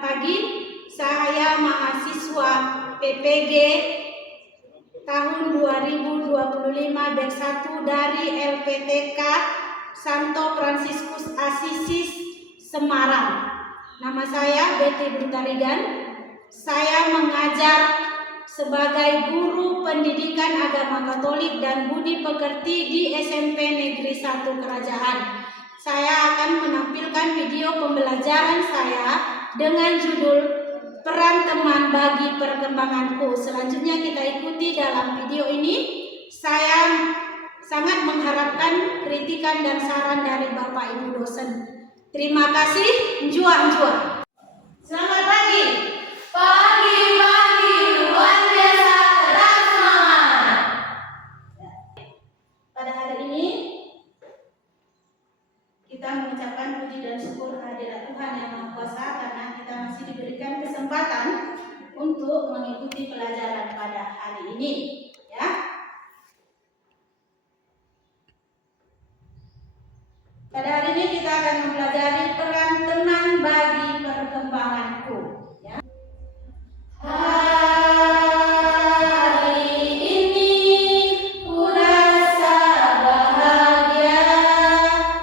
Pagi, saya mahasiswa PPG tahun 2025 batch 1 dari LPTK Santo Fransiskus Asisis Semarang. Nama saya Betty Brutarigan. Saya mengajar sebagai guru pendidikan agama Katolik dan budi pekerti di SMP Negeri 1 Kerajaan. Saya akan menampilkan video pembelajaran saya dengan judul Peran Teman Bagi Perkembanganku. Selanjutnya kita ikuti dalam video ini. Saya sangat mengharapkan kritikan dan saran dari Bapak Ibu dosen. Terima kasih. Njua. Selamat pagi. Pagi-pagi luar biasa, terang semangat. Pada hari ini kita mengucapkan puji dan syukur kehadirat Tuhan Yang Maha Kuasa karena kita masih diberikan kesempatan untuk mengikuti pelajaran pada hari ini, ya. Pada hari ini kita akan mempelajari peran teman bagi perkembanganku, ya. Hari ini ku rasa bahagia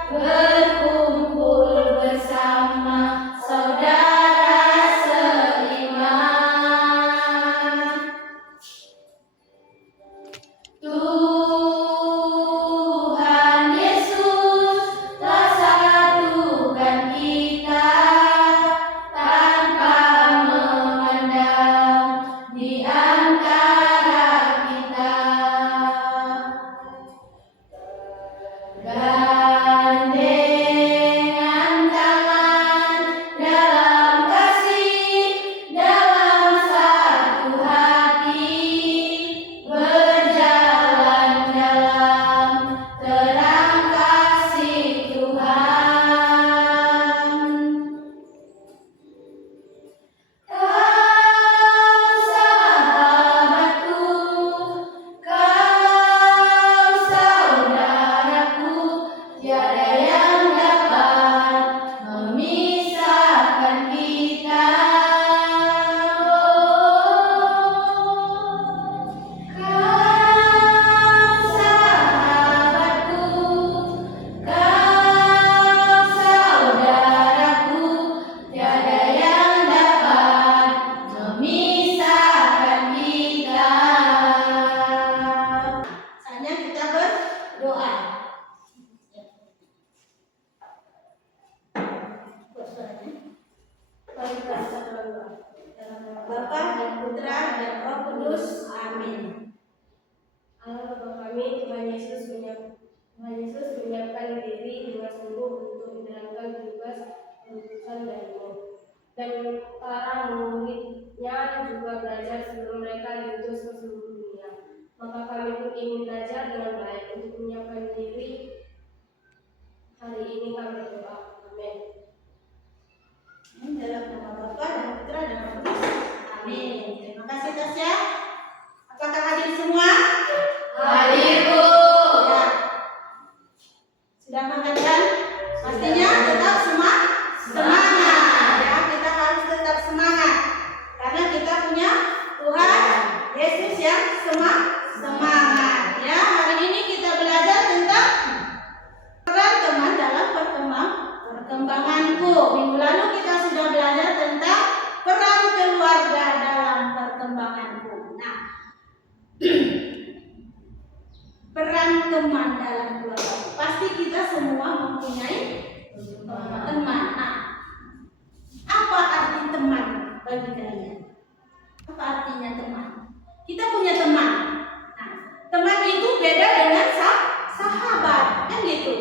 berkumpul bersama saudara seiman. Tuhan Yesus telah satukan kita tanpa memandang di antara kita. Gandengan tangan dalam kasih, dalam satu hati, berjalan dalam terang kasih Tuhan. Kau sahabatku, kau saudaraku, tiada yang dapat memisahkan kita. Kau sahabatku, kau saudaraku, tiada yang dapat memisahkan kita. Saatnya kita berdoa. Buat suaranya. Mari kita berdoa. Dalam nama Bapa dan Putra dan Roh Kudus. Amin. Allah Bapa kami, Tuhan Yesus menyiapkan diri dengan sungguh untuk menjalankan tugas utusan darimu. Dan para muridnya juga belajar sebelum mereka diutus ke seluruh dunia. Maka kami pun ingin belajar dengan baik untuk menyiapkan diri. Hari ini kami berdoa. Amin. Dalam nama Bapa dan Putra dan Roh Kudus. Amin. Terima kasih Tasya. Apakah hadir semua? Hadir, Bu. Ya. Sudah makan kan? Pastinya tetap semangat. Ya, kita harus tetap semangat karena kita punya Tuhan Yesus yang semangat. Ya, hari ini kita belajar tentang peran teman dalam perkembanganku. Minggu lalu kita sudah belajar tentang peran keluarga dalam perkembanganku. Nah, peran teman dalam keluarga. Pasti kita semua mempunyai teman. Nah, apa arti teman bagi kalian? Apa artinya teman? Kita punya teman. Nah, teman itu beda dengan sahabat, kan gitu.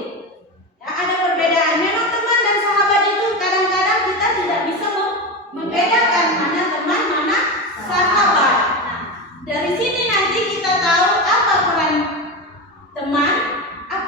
Ya, ada perbedaan. Memang teman dan sahabat itu kadang-kadang kita tidak bisa membedakan mana teman, mana sahabat. Nah, dari sini nanti kita tahu apa peran teman, apa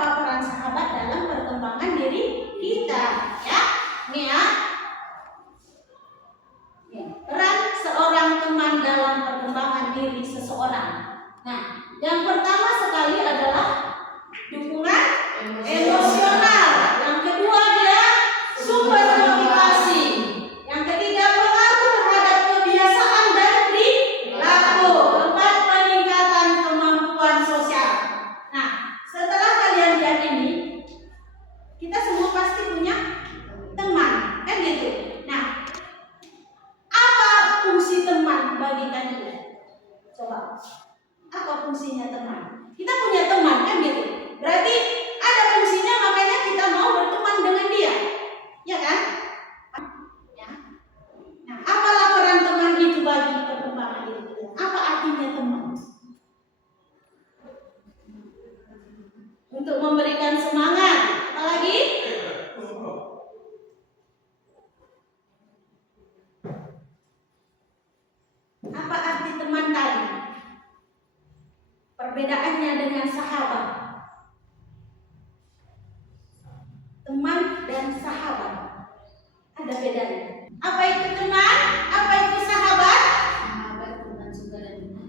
bedanya. Apa itu teman? Apa itu sahabat? Sahabat, teman, suka dan duka.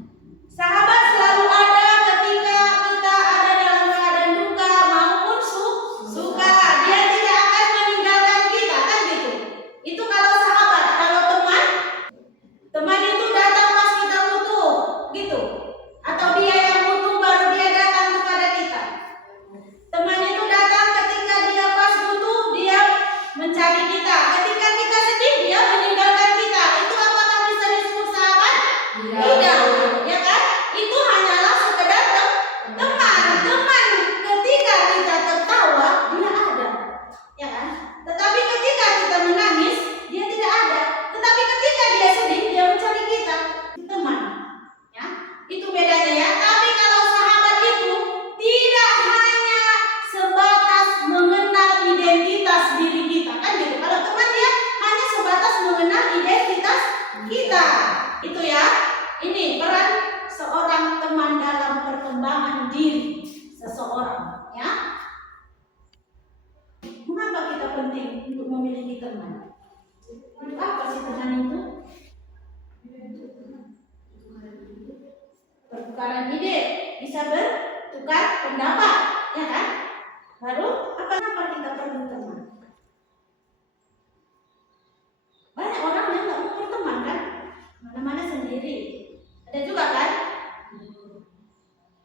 Sahabat selalu ada ketika kita ada dalam keadaan duka maupun suka. Dia tidak akan meninggalkan kita, kan gitu. Itu kalau sahabat. Kalau teman, teman itu datang pas kita butuh, gitu. Atau dia yang butuh baru dia datang kepada kita. Teman itu datang ketika dia pas butuh, dia mencari kita. Ketika kita sedih, dia meninggalkan kita. Itu apakah bisa disebut sahabat? Tidak, ya kan? Itu hanyalah sekedar teman. Teman ketika kita tertawa, dia ada, ya kan? Tetapi ketika kita menangis, dia tidak ada. Tetapi ketika dia sedih, dia mencari kita. Teman, ya, itu bedanya ya. Tapi kalau sahabat itu tidak hanya sebatas mengenal identitas diri kita, kan gitu. Kalau teman dia hanya sebatas mengenal identitas kita. Itu ya. Ini peran seorang teman dalam perkembangan diri seseorang, ya. Mengapa kita penting untuk memiliki teman? Untuk apa sih teman itu? Pertukaran ide, bisa bertukar pendapat, ya kan? Lalu kenapa kita perlu teman? Banyak orang yang nggak mau berteman kan? Mana-mana sendiri. Ada juga kan?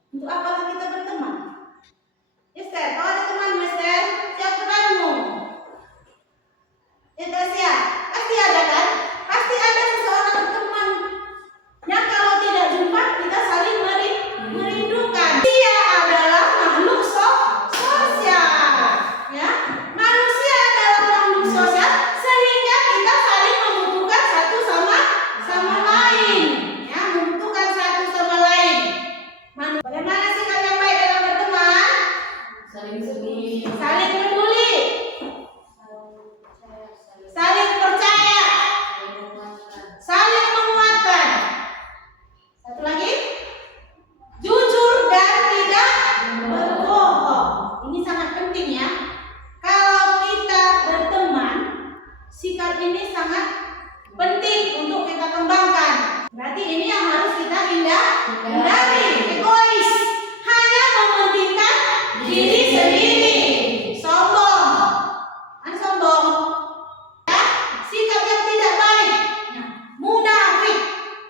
Untuk apa kita berteman? Esther, kalau ada teman Esther, siapa temanmu? Entasia, pasti ada kan? Pasti ada seseorang teman yang kalau tidak jumpa kita saling merindukan. Dia adalah makhluk sosial, ya. Manusia adalah makhluk sosial sehingga kita saling membutuhkan satu sama lain, ya, membutuhkan satu sama lain. Bagaimana sikap yang baik dalam berteman? Saling sedih. Saling peduli, saling percaya, Saling menguatkan. saling menguatkan. Satu lagi, jujur dan tidak berbohong. Ini sangat penting ya. Kalau kita berteman, sikap ini sangat penting untuk kita kembangkan. Berarti ini yang harus kita hindari. Egois, hanya mementingkan diri sendiri. Sombong, kan sombong. Ya, sikap yang tidak baik. Nah, munafik.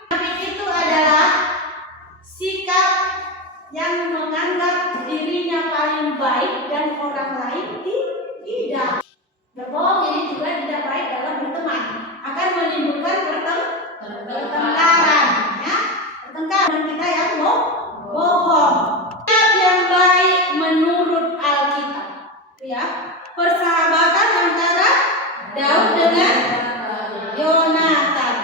Munafik itu adalah sikap yang menganggap dirinya paling baik dan orang lain tidak. Berbohong ini juga tidak baik dalam berteman. Akan menimbulkan pertengkaran, ya. Pertengkaran kita yang bohong. Sikap yang baik menurut Alkitab, ya. Persahabatan antara Daud dengan Yonatan.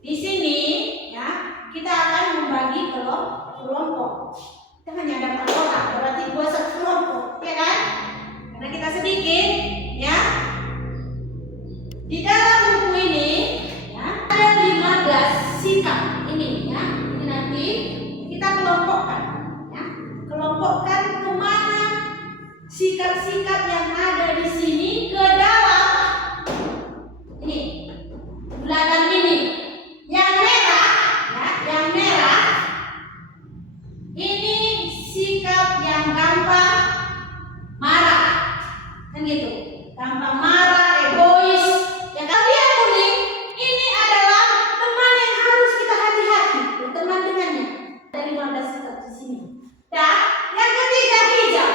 Di sini, ya, kita akan membagi kelompok. Kita hanya ada 4 orang, berarti 2 satu kelompok, ya kan? Karena kita sedikit, ya. Di dalam buku ini, ya, ada 15 sikap ini, ya. Ini nanti kita kelompokkan, ya. Kelompokkan kemana sikap-sikap yang ada di sini ke dalam ini bulanan ini. Yang merah, ya, yang merah ini sikap yang gampang marah, kan gitu. Gampang marah, egois. Ya, kalau yang kuning ini adalah teman yang harus kita hati-hati berteman dengannya. Ada 15 sikap di sini. Dan yang ketiga hijau.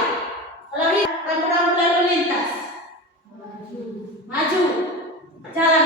Kalau hijau, rambu-rambu lalu lintas, maju, jalan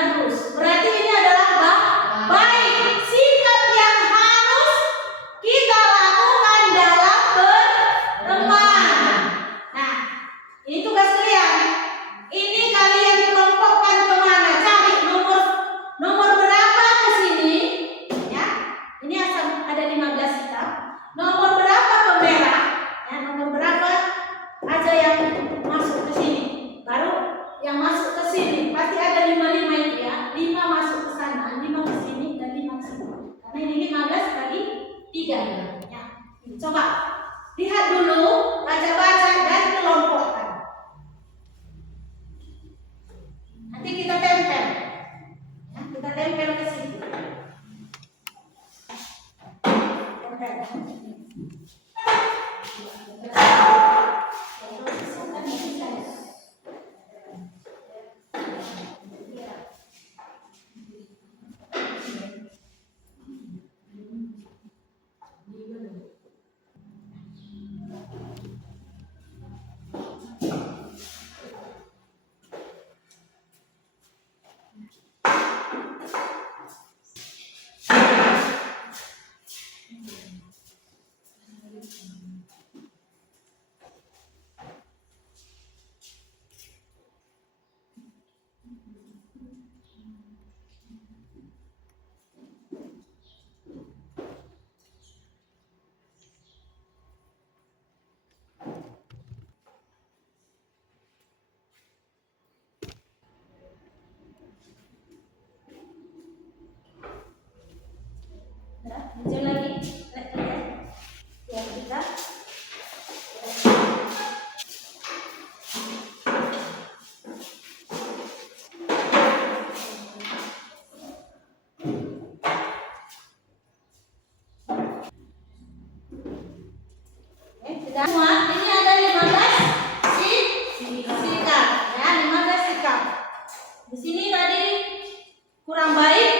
kurang baik,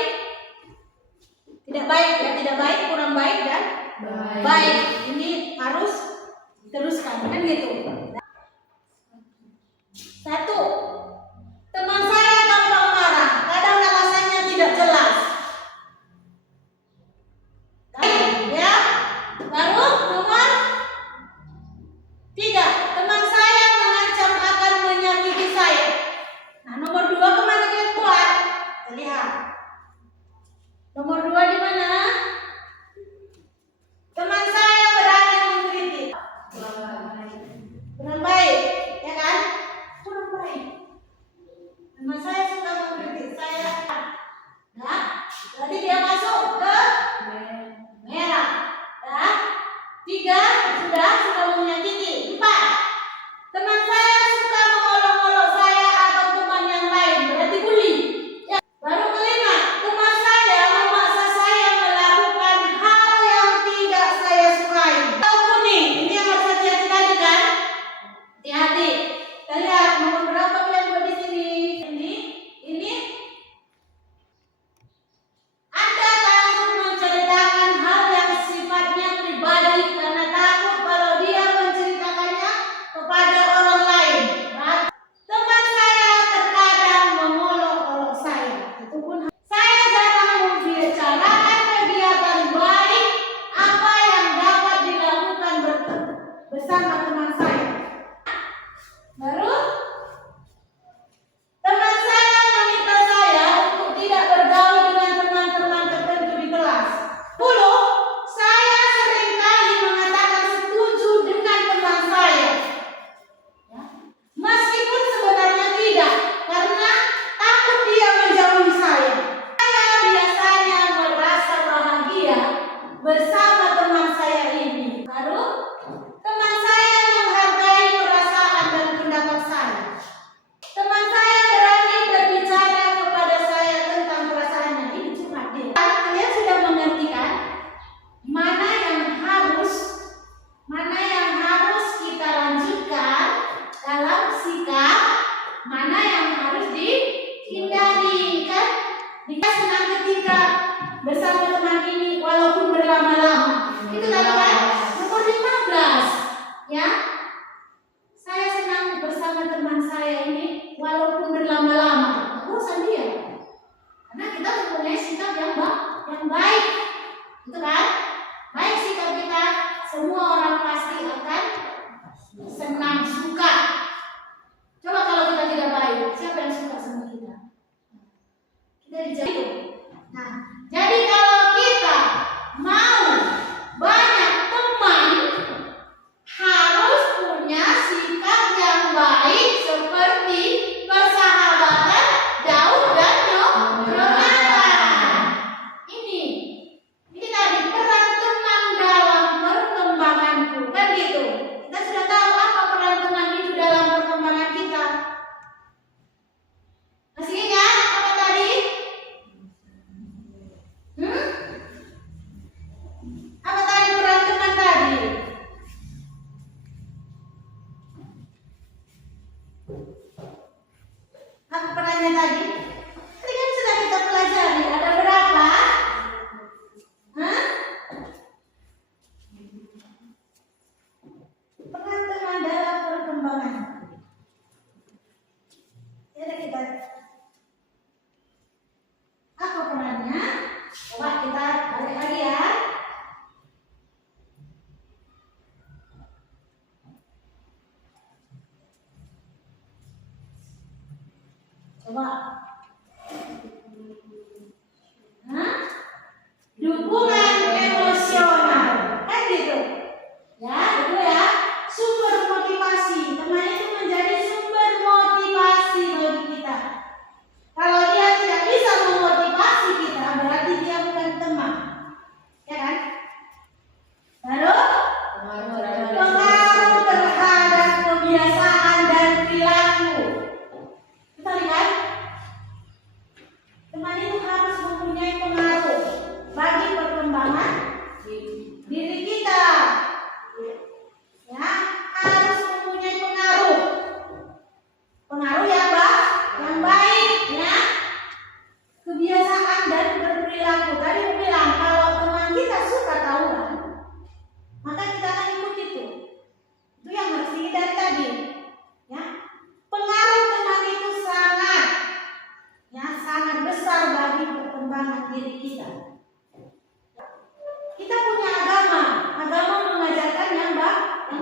tidak baik ya, tidak baik, kurang baik dan baik. Ini harus diteruskan kan gitu. Satu, teman saya gampang marah, kadang alasannya tidak jelas. Ya, baru nomor 3, teman saya mengancam akan menyakiti saya. Nah, nomor 2 kemana kita buat? Lihat. Nomor 2 di mana? Teman saya berani mengkritik. Kurang baik, ya kan? Kurang baik. Teman saya suka mengkritik saya. Nah, berarti dia masuk ke merah. Ya. 3 sudah menyakiti. 4, teman saya suka mengolok-olok saya atau teman yang lain, berarti bully. Ya. Baru kelima, teman saya memaksa saya melakukan hal yang tidak saya sukai. Tahu kuning, ini yang harus hati-hati tadi kan? Hati-hati. Kita lihat nomor berapa kalian buat di sini? Ini. Anda takut menceritakan hal yang sifatnya pribadi karena takut kalau dia menceritakannya kepada orang lain. Nah, teman saya terkadang mengolok-olok saya. Itu pun saya jarang membicarakan kegiatan baik apa yang dapat dilakukan bersama teman saya. Baru teman saya meminta saya untuk tidak bergaul dengan teman-teman tertentu di kelas. 10, saya seringkali mengatakan setuju dengan teman saya. Ya. Meskipun sebenarnya tidak, karena takut dia menjauhi saya. Saya biasanya merasa bahagia bersama teman saya ini. Baru, teman saya menghargai perasaan dan pendapat saya. Teman saya berani berbicara kepada saya tentang perasaannya. Ini cuma dia. Kalian sudah mengerti kan? Mana yang harus kita lanjutkan dalam sikap, mana yang harus dihindari kan? Dia senang ketika bersama teman ini walaupun berlama-lama. Itu tadi kan? Nomor 15. Ya. Saya senang bersama teman saya ini walaupun berlama-lama. Urusan dia. Karena kita mempunyai sikap yang baik. Itu kan? Baik sikap kita, semua orang pasti akan senang, suka. Coba kalau kita tidak baik, siapa yang suka sama kita? Kita dijauh. Nah, jadi kalau kita mau banyak teman, harus punya sikap yang baik seperti persahabatan, Daud dan Yonatan. Ini tadi peran teman dalam perkembanganku, kan gitu. Kita sudah tahu apa peran teman itu dalam perkembangan kita. Masih ingat apa tadi? besar bagi perkembangan diri kita. Kita punya agama, agama mengajarkan yang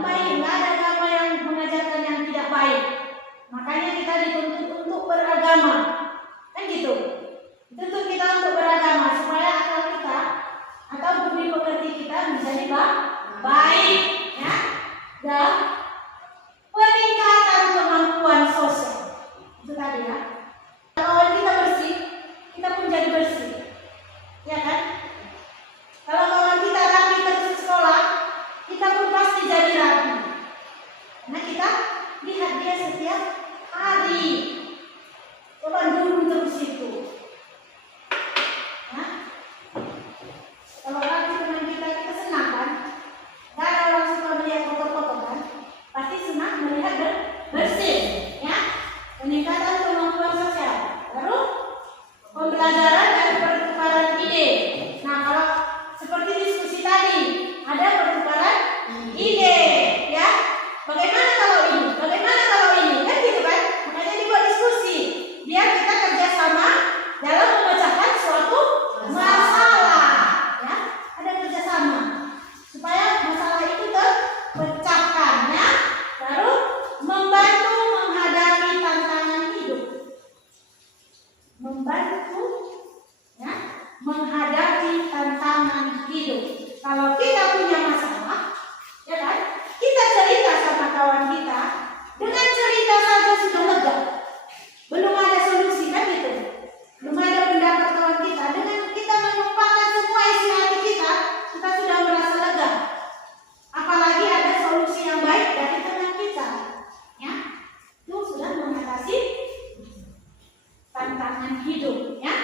baik, nggak ada agama yang mengajarkan yang tidak baik. Makanya kita dituntut untuk beragama, kan gitu. Dituntut kita untuk beragama supaya akal kita atau budi pekerti kita menjadi baik, ya. Dan peningkatan kemampuan sosial itu tadi ya. Kalau kita bersih, kita pun jadi bersih, ya kan? Kalau kawan kita rapi terus sekolah, kita pun pasti jadi rapi. Nah kita lihat dia setiap hari. Coba dulu terus itu. Nah, kalau rapi teman kita senang kan? Gak ada orang suka melihat kotor-kotor kan? Pasti senang melihat bersih, ya. Peningkatan kemampuan sosial. Baru pembelajaran dan pertukaran ide. Nah kalau seperti diskusi tadi, ada pertukaran ide, ya. Bagaimana kalau ini? Bagaimana kalau ini? Kan gitu kan? Makanya dibuat diskusi. Biar kita kerjasama dalam memecahkan suatu masalah, ya. Ada kerjasama supaya masalah itu terpecahkan, ya. Baru membantu menghadapi tantangan hidup. Membantu, ya, menghadapi tantangan hidup. Kalau kita punya masalah, ya kan, kita cerita sama kawan kita, dengan cerita saja sudah lega. Belum ada solusi kan gitu. Belum ada pendapat kawan kita. Dengan kita menumpahkan semua isi hati kita sudah merasa lega. Apalagi ada solusi yang baik dari teman kita, ya. Itu sudah mengatasi tantangan hidup, ya.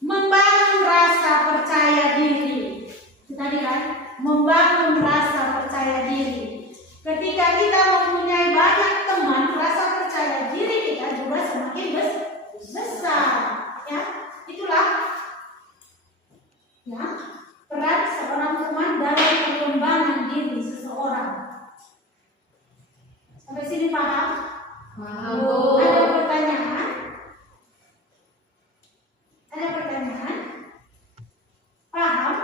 Membangun rasa percaya diri. Itu tadi kan, membangun rasa percaya diri. Ketika kita mempunyai banyak teman, rasa percaya diri kita juga semakin besar, ya. Itulah, ya, peran seorang teman dalam pengembangan diri seseorang. Sampai sini paham? Paham. Ada pertanyaan? Ada pertanyaan? Paham?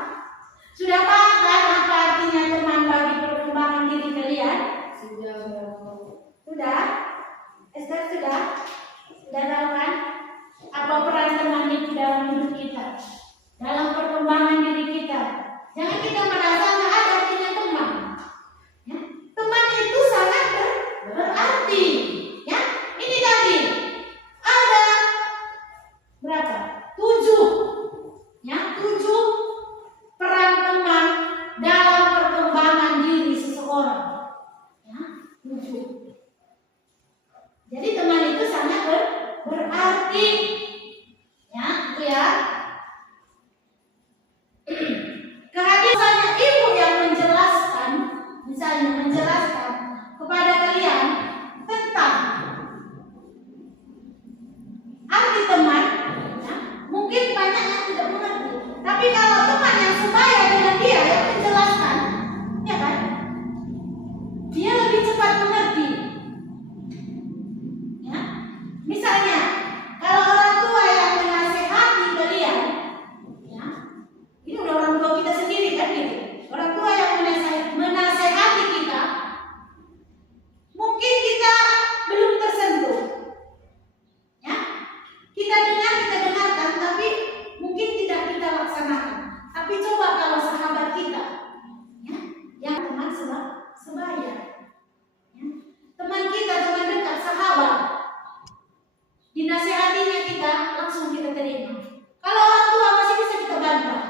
Sudah paham kan apa artinya teman bagi perkembangan diri kalian? Sudah. Sudah? Esther sudah? Sudah tahu kan? Apa peran teman itu dalam hidup kita? Dalam perkembangan diri kita. Jangan kita merasa nggak ada artinya teman. Ya? Teman itu sangat berarti. Ya? Ini tadi ada berapa? 7. Ya, 7 peran teman dalam perkembangan diri seseorang. Ya, 7. Jadi teman itu sangat berarti. Ya, itu ya. Kehadirannya ibu yang menjelaskan, misalnya menjelaskan kepada kalian tentang arti teman, ya, mungkin banyak yang tidak mengerti. Tapi kalau teman yang sebaya dengan dia yang menjelaskan, ya kan, dia lebih cepat mengerti. Ya, misalnya kalau orang tua yang menasehati kalian, ya, ini udah orang tua kita sendiri kan gitu. Orang tua yang menasehati kita, mungkin kita belum tersentuh. Ya, kita dengarkan, tapi mungkin tidak kita laksanakan. Tapi coba kalau sahabat kita, ya, yang teman sebaya, ya, teman kita, teman dekat, sahabat, dinasehatinya kita langsung kita terima. Kalau orang tua masih bisa kita bantah,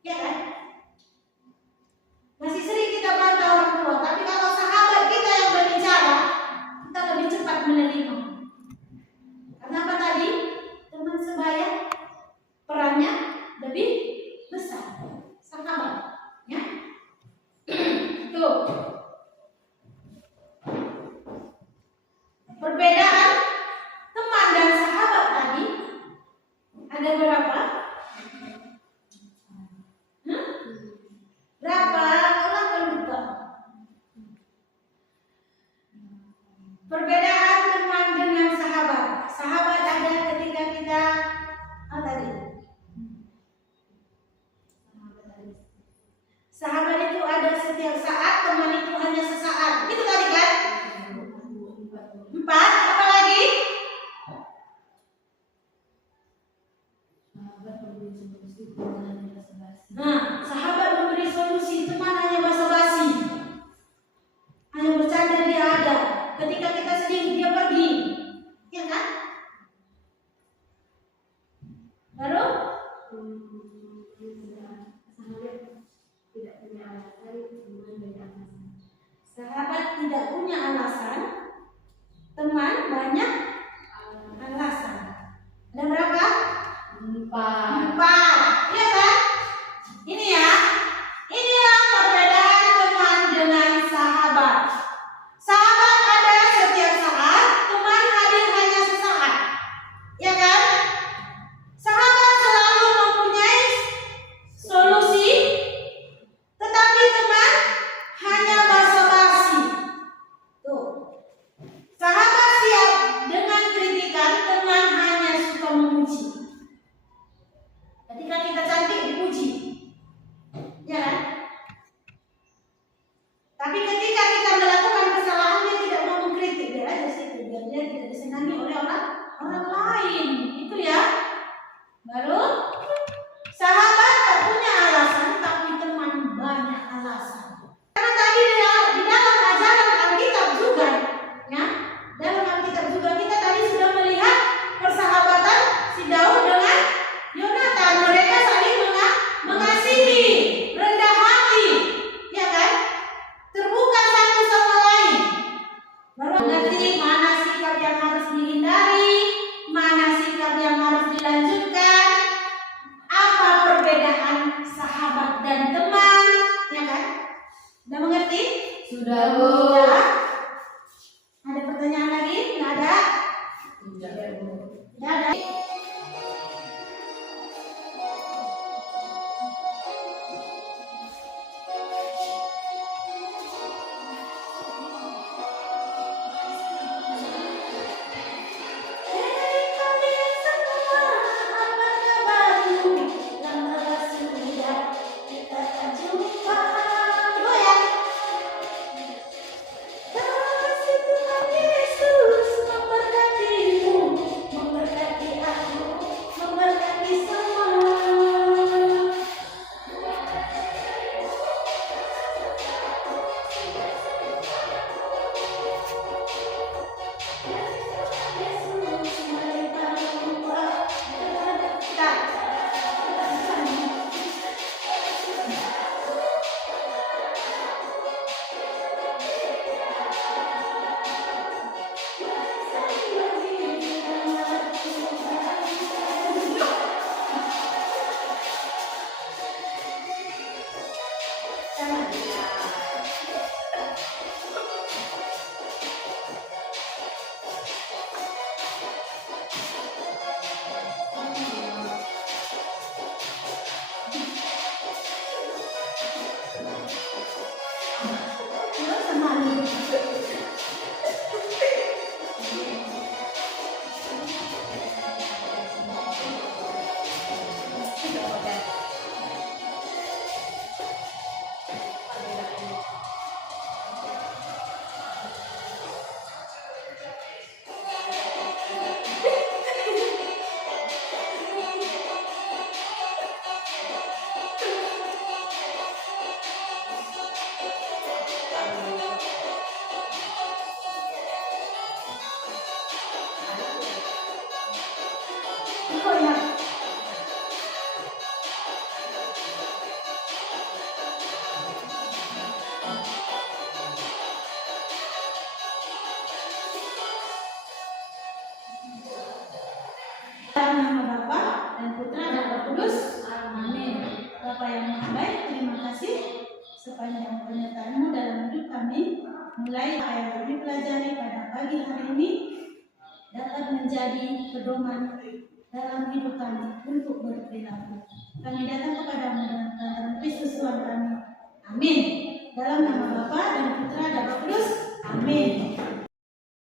ya kan? Masih sering kita bantah orang tua. Tapi kalau sahabat kita yang berbicara, kita lebih cepat menerima. Karena apa tadi? Teman sebaya perannya lebih besar. Sahabat, ya. Tuh. Perbedaan teman dan sahabat tadi ada berapa? Berapa? Ulang dan lupa. Perbedaan teman dengan sahabat. Sahabat ada ketika kita Nah, sahabat memberi solusi, teman hanya basa-basi, hanya bercanda dia ada. Ketika kita sedih dia pergi, ya kan? Baru sahabat tidak punya alasan, teman banyak alasan. Ada berapa? 4, ya kan? Ini ya, inilah perbedaan teman dengan sahabat. Sahabat ada setiap saat, teman hadir hanya sesaat, ya kan? Sahabat selalu mempunyai solusi, tetapi teman hanya basa-basi. Tuh, sahabat siap dengan kritikan, teman hanya suka memuji. Ketika kita cantik dipuji, ya kan? Tapi ketika kita melakukan kesalahan dia tidak mau mengkritik, dia aja situ, biar dia tidak disenangi oleh orang lain, itu ya. Baru sahabat tak punya alasan, tapi teman banyak alasan. Karena tadi di dalam ajaran Alkitab juga, ya, dalam Alkitab juga kita tadi sudah melihat persahabatan si Daud dengan Yonatan. Mereka saling mengasihi, rendah hati, ya kan? Terbuka satu sama lain. Baru mengerti mana sikap yang harus dihindari, mana sikap yang harus dilanjutkan, apa perbedaan sahabat dan teman, ya kan? Sudah mengerti? Sudah, Bu. Ya. Ada pertanyaan lagi? Nggak ada? Tidak ada, Bu. Tidak ada. Dalam nama Bapa dan Putra dan Roh Kudus. Amin. Bapa yang Maha Baik, terima kasih sepanjang penyertaanmu dalam hidup kami. Mulai apa yang kami pelajari pada pagi hari ini dapat menjadi pedoman dalam hidup kami untuk berperilaku. Kami datang kepadamu dengan dalam Kristus Tuhan kami. Amin. Dalam nama Bapa dan Putra dan Roh Kudus. Amin.